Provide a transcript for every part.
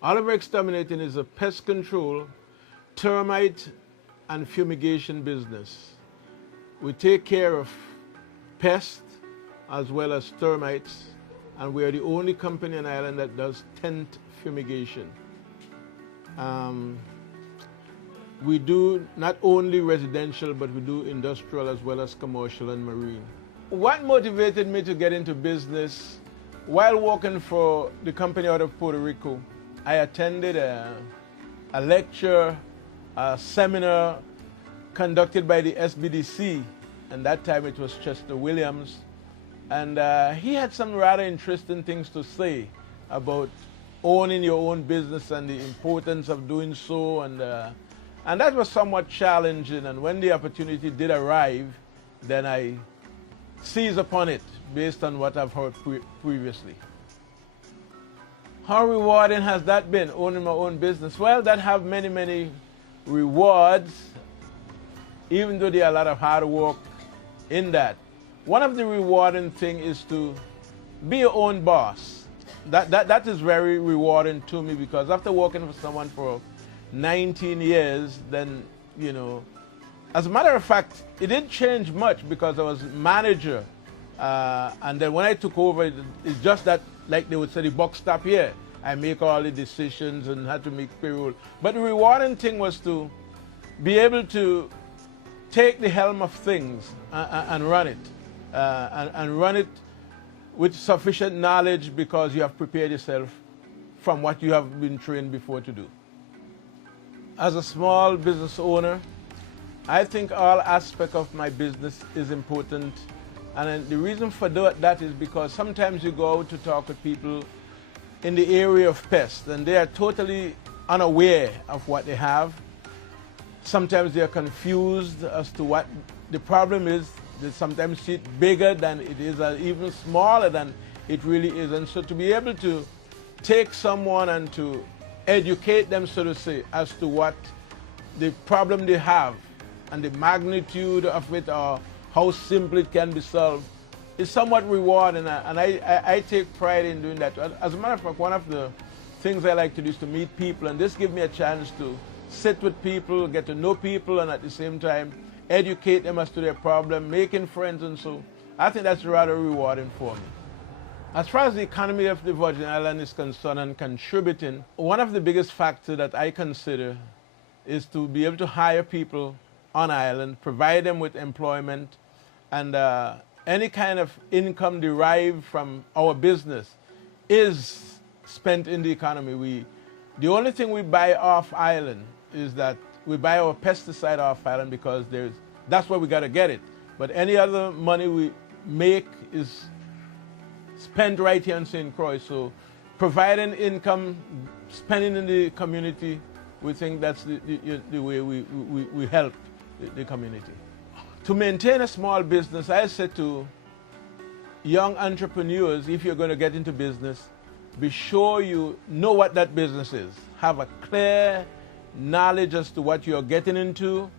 Oliver Exterminating is a pest control, termite, and fumigation business. We take care of pests as well as termites, and we are the only company on Ireland that does tent fumigation. We do not only residential, but we do industrial as well as commercial and marine. What motivated me to get into business? While working for the company out of Puerto Rico, I attended a lecture, a seminar conducted by the SBDC, and that time it was Chester Williams. And he had some rather interesting things to say about owning your own business and the importance of doing so. And that was somewhat challenging. And when the opportunity did arrive, then I seized upon it based on what I've heard previously. How rewarding has that been, owning my own business? Well, that have many, many rewards, even though there are a lot of hard work in that. One of the rewarding things is to be your own boss. That is very rewarding to me, because after working for someone for 19 years, then, you know, as a matter of fact, it didn't change much because I was manager. And then when I took over, it's just that, like they would say, the buck stop here. I make all the decisions and had to make payroll. But the rewarding thing was to be able to take the helm of things and run it. And run it with sufficient knowledge, because you have prepared yourself from what you have been trained before to do. As a small business owner, I think all aspects of my business is important. And the reason for that is because sometimes you go out to talk with people in the area of pests, and they are totally unaware of what they have. Sometimes they are confused as to what the problem is. They sometimes see it bigger than it is, or even smaller than it really is. And so to be able to take someone and to educate them, so to say, as to what the problem they have and the magnitude of it, or how simple it can be solved, is somewhat rewarding. And I take pride in doing that. As a matter of fact, one of the things I like to do is to meet people, and this gives me a chance to sit with people, get to know people, and at the same time educate them as to their problem, making friends. And so I think that's rather rewarding for me. As far as the economy of the Virgin Islands is concerned and contributing, one of the biggest factors that I consider is to be able to hire people on island, provide them with employment, and any kind of income derived from our business is spent in the economy. The only thing we buy off island is that we buy our pesticide off island, because that's where we got to get it. But any other money we make is spent right here in St. Croix. So providing income, spending in the community, we think that's the way we help the community. To maintain a small business, I say to young entrepreneurs, if you're going to get into business, be sure you know what that business is. Have a clear knowledge as to what you're getting into.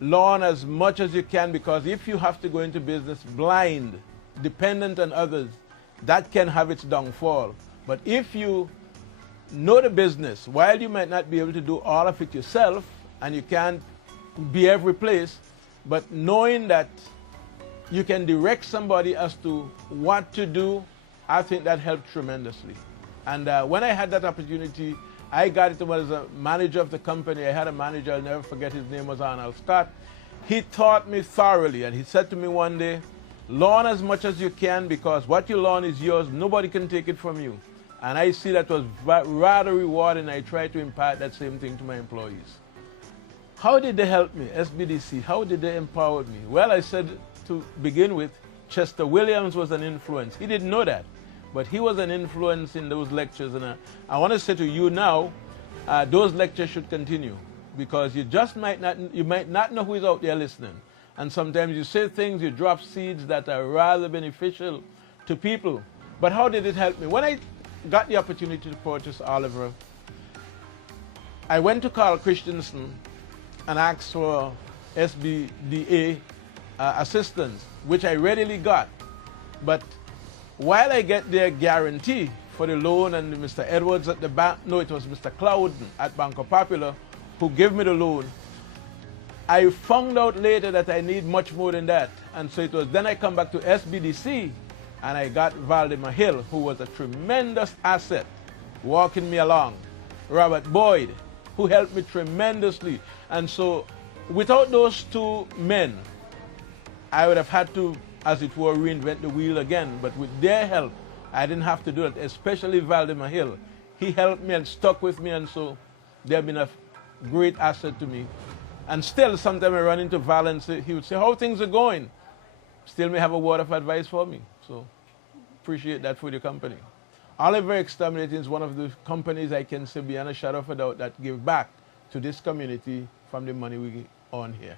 Learn as much as you can, because if you have to go into business blind, dependent on others, that can have its downfall. But if you know the business, while you might not be able to do all of it yourself, and you can't be every place, but knowing that you can direct somebody as to what to do, I think that helped tremendously. And when I had that opportunity, I got it as a manager of the company. I had a manager, I'll never forget, his name was Arnold Scott. He taught me thoroughly, and he said to me one day, learn as much as you can, because what you learn is yours. Nobody can take it from you. And I see that was rather rewarding. I try to impart that same thing to my employees. How did they help me, SBDC? How did they empower me? Well, I said to begin with, Chester Williams was an influence. He didn't know that, but he was an influence in those lectures. And I want to say to you now, those lectures should continue, because you might not know who is out there listening. And sometimes you say things, you drop seeds that are rather beneficial to people. But how did it help me? When I got the opportunity to purchase Oliver, I went to Carl Christensen and asked for SBDA assistance, which I readily got. But while I get their guarantee for the loan, and Mr. Edwards at the bank, no, it was Mr. Clouden at Banco Popular who gave me the loan. I found out later that I need much more than that. And so it was then I come back to SBDC and I got Valdemar Hill, who was a tremendous asset, walking me along. Robert Boyd, who helped me tremendously. And so without those two men, I would have had to, as it were, reinvent the wheel again. But with their help, I didn't have to do it, especially Valdemar Hill. He helped me and stuck with me, and so they have been a great asset to me. And still, sometimes I run into Val and he would say, how things are going? Still may have a word of advice for me. So appreciate that for the company. Oliver Exterminating is one of the companies I can say beyond a shadow of a doubt that give back to this community from the money we earn here.